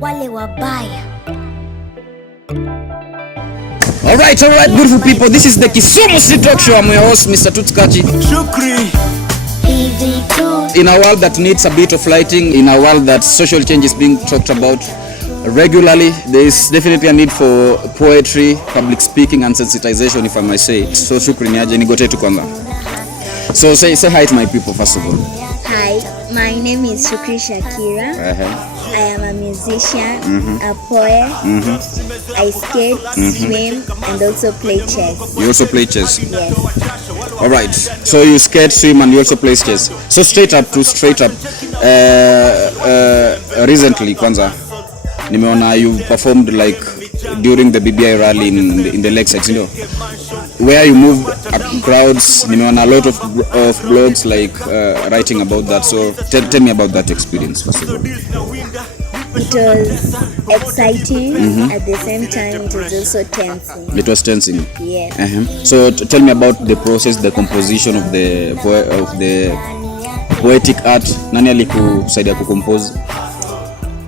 wale wabaya. Alright, beautiful people. This is the Kisumu City Talk Show. I'm your host, Mr. Tutskachi. Shukri. In a world that needs a bit of lighting, in a world that social change is being talked about regularly, there is definitely a need for poetry, public speaking and sensitization, if I might say. So Shukri niaje nigote tu kwanza. So say hi to my people first of all. Hi, my name is Shakira. I am a musician, a poet. I skate, swim, and also play chess. You also play chess? Yes. Alright, so you skate, swim, and you also play chess. So straight up, recently, kwanza, nimeona you performed like during the BBI rally in the Lakeside, you know, where you moved up crowds. Nimeona a lot of blogs like writing about that. So tell me about that experience first of all. It was exciting. At the same time, it was also tensing. It was tensing. Yes. So tell me about the process, the composition of the poetic art. Nani alikusaidia kucompose?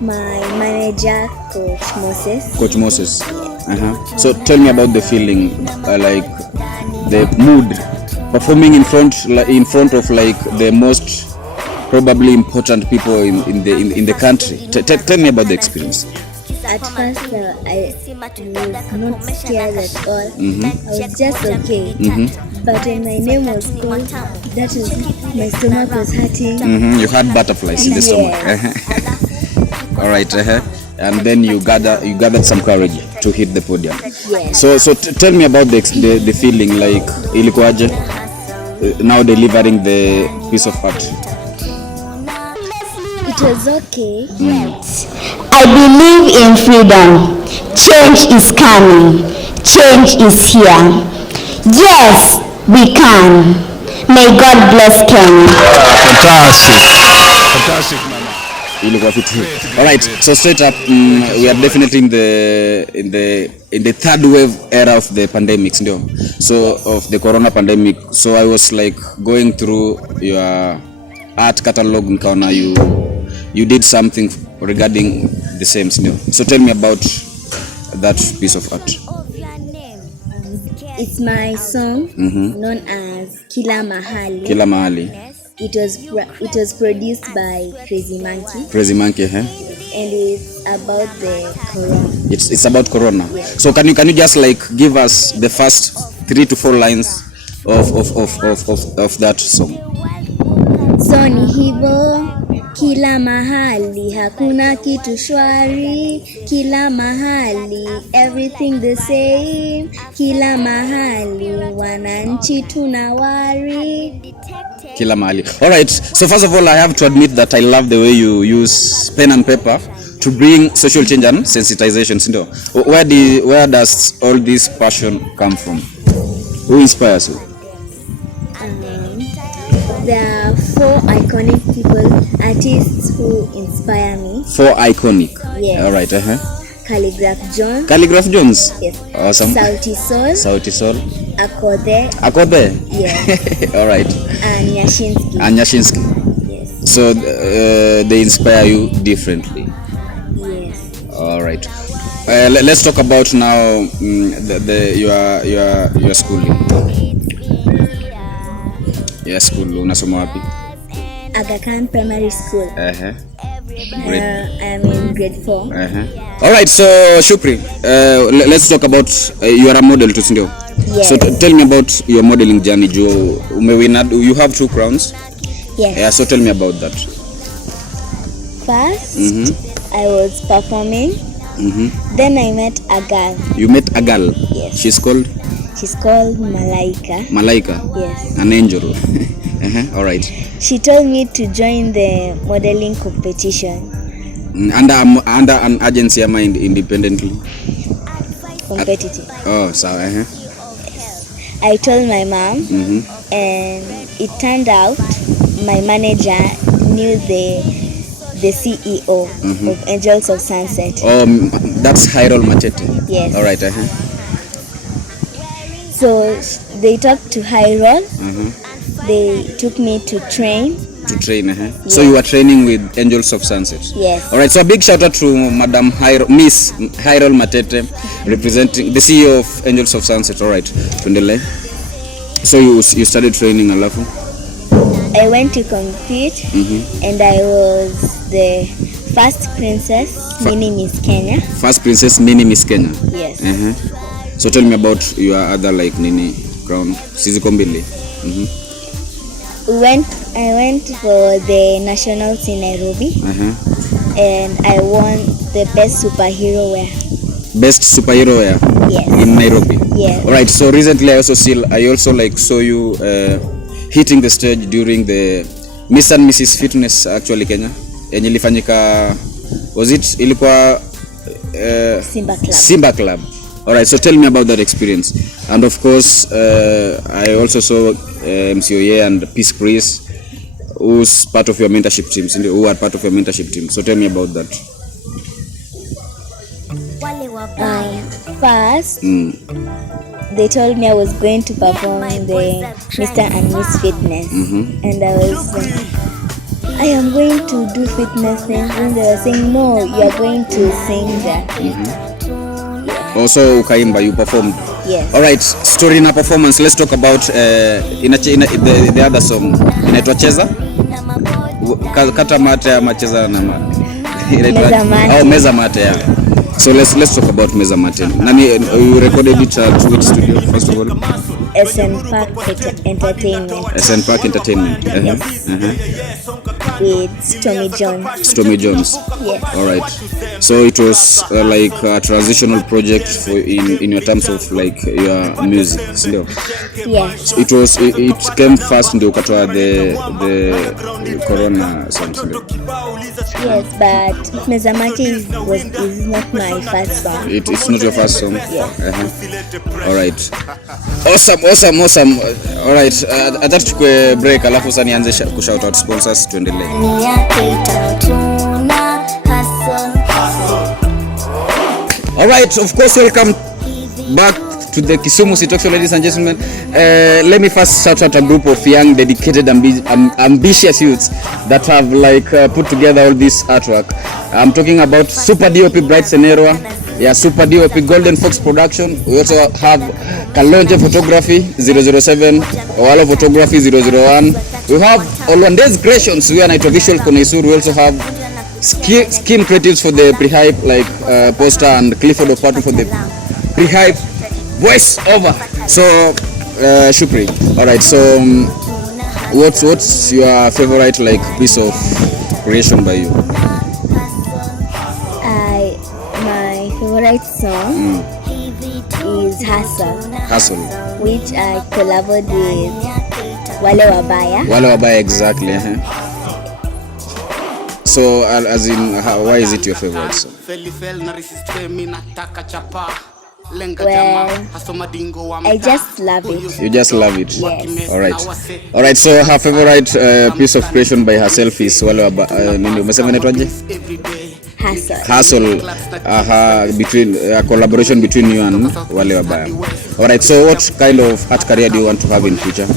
My manager, Coach Moses. Yes. So tell me about the feeling, like the mood, performing in front of like the most probably important people in the country. Tell me about the experience. At first, I was not scared at all. I was just okay. But when my name was called, that was, my stomach was hurting. You had butterflies in the stomach. All right. And then you gathered some courage to hit the podium. Yes. So tell me about the feeling, like ilikuwaje now delivering the piece of art. It was okay. I believe in freedom. Change is coming. Change is here. Yes, we can. May God bless Kenya. Fantastic, mama. All right, so straight up, we are definitely in the third wave era of the pandemic, so of the corona pandemic. So I was like going through your art catalog, nikaona you did something regarding the same, so tell me about that piece of art. It's my song known as Kila Mahali. It was produced by Crazy Monkey. And it's about the corona. It's about corona. Yes. So can you just like give us the first 3 to 4 lines of that song? So ni hivo, kila mahali hakuna kitu shwari, kila mahali everything the same, kila mahali wananchi tunawari. Kila mahali. All right. So first of all, I have to admit that I love the way you use pen and paper to bring social change and sensitization. Where does all this passion come from? Who inspires you? There are 4 iconic artists who inspire me. 4 iconic. Yes. All right. Calligraph Jones. Yes. Awesome. Sauti Sol. Akode. Yes. All right. And Nyashinsky. Yes. So they inspire you differently. Yes. All right. Let's talk about now your schooling. Your school, unasoma wapi? Aga Khan Primary School. I am in grade 4. All right, so Shukri, let's talk about you are a model too, sindio? Yes. So tell me about your modeling journey. You have 2 crowns. Yes. Yeah, so tell me about that. First, I was performing. Then I met a girl. You met a girl? Yes. She's called Malaika. Yes. An angel. All right. She told me to join the modeling competition. Under an agency, am I independently? Competitive. Oh, so I told my mom, and it turned out my manager knew the CEO of Angels of Sunset. Oh, that's Hairol Machete. Yes. All right. So they talked to Hairol. They took me to train To train, Yes. So you are training with Angels of Sunset. Yes. All right. So a big shout out to Madam Miss Hyrol Matete, representing the CEO of Angels of Sunset. All right. Tuendelee. So you started training alafu? I went to compete and I was the first princess, mini Miss Kenya. First princess, mini Miss Kenya. Yes. So tell me about your other like nini crown. Siziko mbili. I went for the nationals in Nairobi and I won the best superhero wear. Best superhero wear? Yes. In Nairobi? Yes. Alright, so recently I also like saw you hitting the stage during the Miss and Mrs. Fitness actually Kenya. Yenye ilifanyika, was it ilikuwa Simba Club. Alright, so tell me about that experience. And of course, I also saw MCOA and Peace Priest, who's part of your mentorship team, who are part of your mentorship team. So tell me about that. First, they told me I was going to perform the Mr. and Miss Fitness. And I was like, I am going to do fitness things. And they were saying, no, you are going to sing that. Also, ukaimba, you performed. Yes. All right, story na performance. Let's talk about the other song. Inaitwa Cheza. Kata mate ama cheza na mate. Meza mate. Oh, Meza Mate. Yeah. So let's talk about Meza Mate. Nani, you recorded it at which studio first of all? SN Park Entertainment. SN Park Entertainment. With Stormy Jones. Stormy Jones. Yes. All right. So it was like a transitional project for in your terms of like your music, still. Yes. It came first ndio ukatoa the corona songs. Yes, but Meza Mate is not my first song. It's not your first song. Yes. All right. Awesome. All right. Acha tukue break alafu sasa nianze kushout out sponsors tuendelee. All right, of course, welcome back to the Kisumu City Talk Show, ladies and gentlemen. Let me first shout out a group of young, dedicated, ambitious youths that have like put together all this artwork. I'm talking about Super DOP Bright Scenario, Super DOP Golden Fox Production. We also have Kalonje Photography 007, Owalo Photography 001. We have Olwandes Creations, we are Night Visual Konaisur. We also have Skin Creatives for the pre-hype like poster, and Clifford Opato for the pre-hype voice over. So Shukri. All right, so what's your favorite like piece of creation by you? My favorite song is Hustle, which I collaborated with Wale Wabaya. Exactly. So as in why is it your favorite song? Well, I just love it. You just love it? Yes. All right, so her favorite piece of creation by herself is Wale Wabaya. Hustle, between a collaboration between you and Wale Wabaya. All right, so what kind of art career do you want to have in future?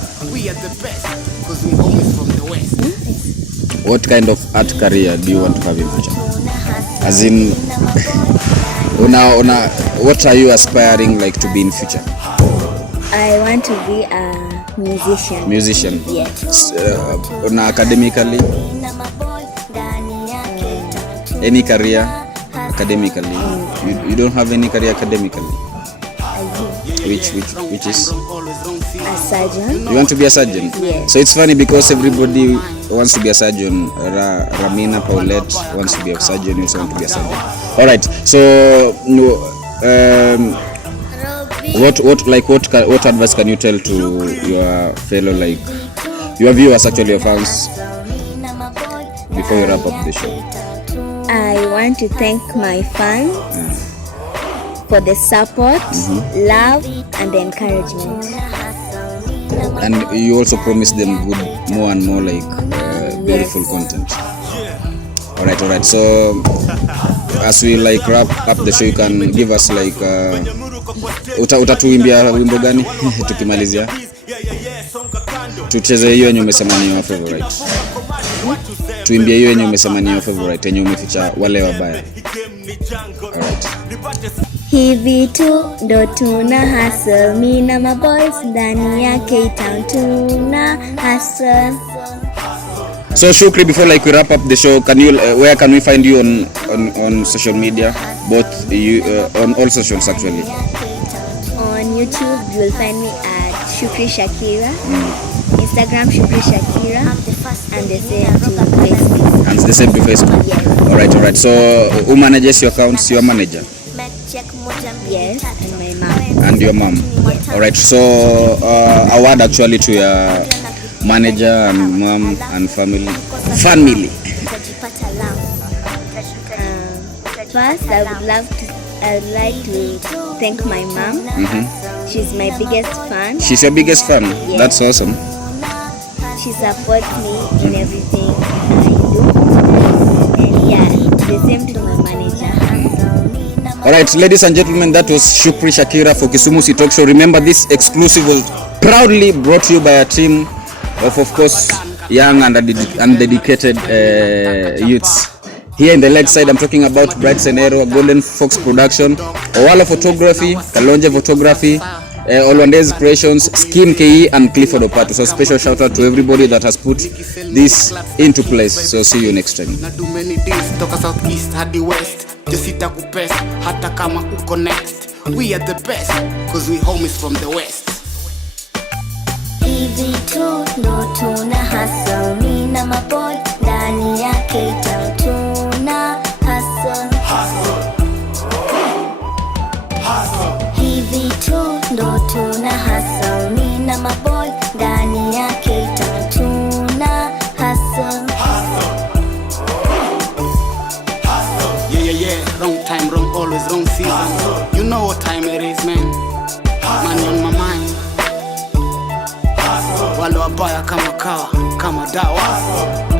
What kind of art career do you want to have in future? As in, what are you aspiring like to be in future? I want to be a musician. Yes. Academically? Any career academically? You don't have any career academically? Which is? A surgeon. You want to be a surgeon? Yes. So it's funny because everybody wants to be a surgeon. Ramina Paulette wants to be a surgeon. You also want to be a surgeon. All right. So what advice can you tell to your fellow your viewers, actually your fans, before we wrap up the show? I want to thank my fans for the support, love, and encouragement. And you also promise them more and more beautiful content. All right. So as we wrap up the show, you can give us utatuimbia wimbo gani tukimalizia? Tucheze hiyo yenye umesema ni your favorite. tuimbie hiyo yenye umesema ni your favorite, yenye umeficha wale wabaya. Alright. Hivi tu ndo tuna hustle, mi na my boys ndani ya K-Town tuna hustle. So Shukri, before like we wrap up the show, can you where can we find you on social media, both you on all socials actually? On YouTube you will find me at Shukri Shakira. Instagram Shukri Shakira, and the same to Facebook. And the same to Facebook. Yes. All right. So who manages your accounts? Your manager? Yes, and my mom. And your mom. Yes. All right. So a word actually to your manager and mom and family. First, I would like to thank my mom. She's my biggest fan. She's your biggest fan? Yes. That's awesome. She supports me in everything I do. And yeah, the same to my manager. Alright, ladies and gentlemen, that was Shukri Shakira for Kisumu Talk Show. Remember, this exclusive was proudly brought to you by a team of course, young and dedicated youths. Here in the leg side, I'm talking about Bright Senero, Golden Fox Production, Owala Photography, Kalonje Photography, Olwandes Creations, Skim KE, and Clifford Opatu. So special shout out to everybody that has put this into place. So see you next time. We are the best, cause we homies from the west. Hivi tu ndo tuna hustle, mi na my boy ndani ya K-Town tuna hustle. Hivi tu ndo tuna hustle, mi na my boy ndani ya K-Town tuna hustle. Yeah, wrong time, wrong always, wrong season. You know what time it is, man. Money on my mind. Wale wabaya kama kawa, kama dawa.